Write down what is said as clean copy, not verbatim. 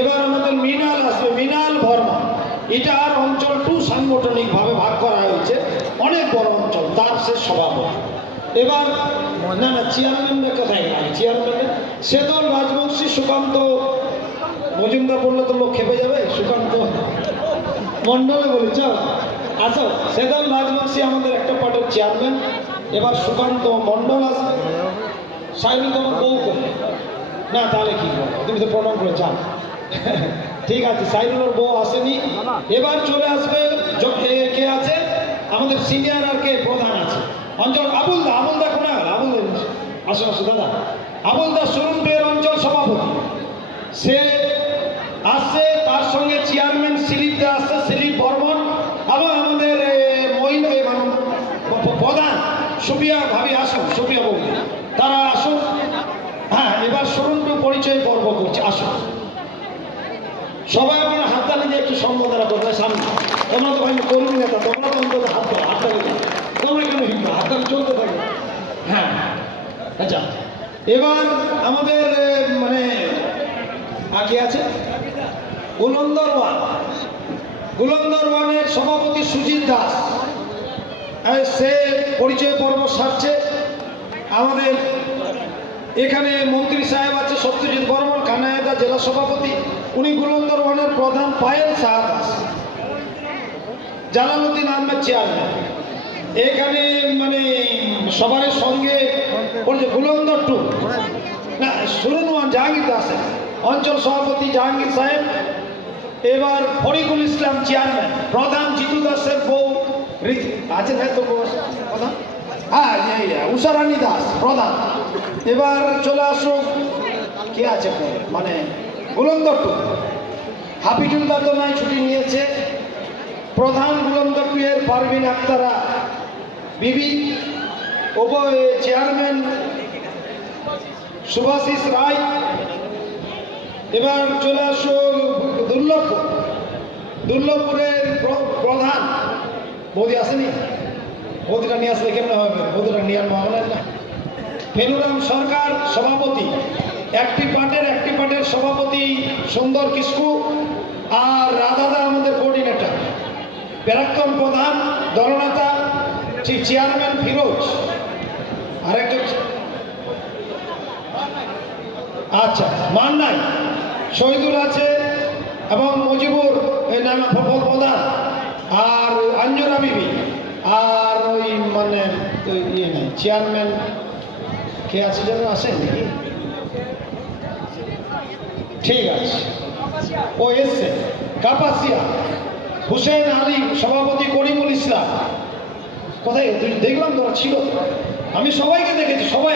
এবার আমাদের মৃণাল আসবে, মৃণাল ভর্মা। এটা আর অঞ্চল 2 সাংগঠনিকভাবে ভাগ করা হয়েছে, অনেক বড় অঞ্চল, তার সে সভাপতি। এবার না না চেয়ারম্যানরা কোথায় গেল? চেয়ারম্যান সেদল রাজবংশী, সুকান্ত মজুমদার বললে তো লোক খেপে যাবে, সুকান্ত মন্ডলে বলি চল আসো। সেদল রাজবংশী আমাদের একটা পার্টির চেয়ারম্যান। এবার সুকান্ত মন্ডল আসবে। সাইনি তোমার বউ করে না, তাহলে কি করবো, তুমি তো প্রণাম করে যাও। ঠিক আছে, সাইনুলের বউ আসেনি। এবার চলে আসবে কে আছে আমাদের সিনিয়র আর কে প্রধান আছে অঞ্চল, আবুলদা। আবুলদা কোনা গেল? আবুলদা আসো আসো দাদা। আবুলদা সরুনপুরের অঞ্চল সভাপতি, সে আসছে। তার সঙ্গে চেয়ারম্যান সিলিপদা আসছে, সিলিপ বর্মন। আবার আমাদের মহিলা প্রধান সুপিয়া ভাবি আসুন, সুপিয়া বউ তারা আসুন। হ্যাঁ, এবার সরুনপুর পরিচয় পর্ব করছে, আসুন সবাই। আপনারা হাততালি দিয়ে একটু সম্বোধনা করবে সামনে। তোমরা তো ভাই কর্মী নেতা, তোমরা তো অন্তত হাততালি দিয়ে, তোমরা কেন হিংসা, হাততালি চলতে থাকে। হ্যাঁ আচ্ছা, এবার আমাদের মানে আগে আছে গুলন্দর ওয়ান। গুলন্দর ওয়ানের সভাপতি সুজিত দাস, সে পরিচয় পর্ব সারছে। আমাদের এখানে মন্ত্রী সাহেব আছে সত্যজিৎ বর্মন, কানাইদা জেলা সভাপতি, উনি গুলন্দর ওয়ানের প্রধান। Payel Shah Das, Jalaluddin Ahmed chairman. এখানে মানে সবার সঙ্গে গুলন্দর 2 না সুরুন ওয়ান জাহাঙ্গীর দাস অঞ্চল সভাপতি জাহাঙ্গীর সাহেব। এবার ফরিকুল ইসলাম চেয়ারম্যান, প্রধান জিতু দাসের বউ আছে না তো প্রধান, হ্যাঁ উষারানী দাস প্রধান। এবার চলে আসুক কে আছে মানে গুলন্দর 2, হাফিজুল্লাহ তো নাই, ছুটি নিয়েছে। প্রধান গুলন্দর 2 এর পারভিন আক্তারা বিবি। চেয়ারম্যান সুভাষিস রায়। এবার চলে আসুক দুর্লভপুরের প্রধান বৌদি আসেনি, বৌদিটা নিয়ে আসলে কেমন হবে, বৌদিটা নিয়ে আনবো আমাদের না। ফেনুরাম সরকার সভাপতি, একটি পার্টের সভাপতি সুন্দর কিস্কু। আর রাধাদা আমাদের কোঅর্ডিনেটর, প্রাক্তন প্রধান দলনেতা চেয়ারম্যান ফিরোজ। আরেকজন আচ্ছা মান্নাই, শহীদুল আছে এবং মজিবুর এই নামে প্রধান। আর আঞ্জুরা বিবি। আর ওই মানে ইয়ে নাই চেয়ারম্যান কে আছে যেন, আসেন নাকি? ঠিক আছে, ও এসছে কাপাসিয়া। হুসেন আলী সভাপতি, করিমুল ইসলাম। কোথায় দেখলাম তোরা ছিল? আমি সবাইকে দেখেছি, সবাই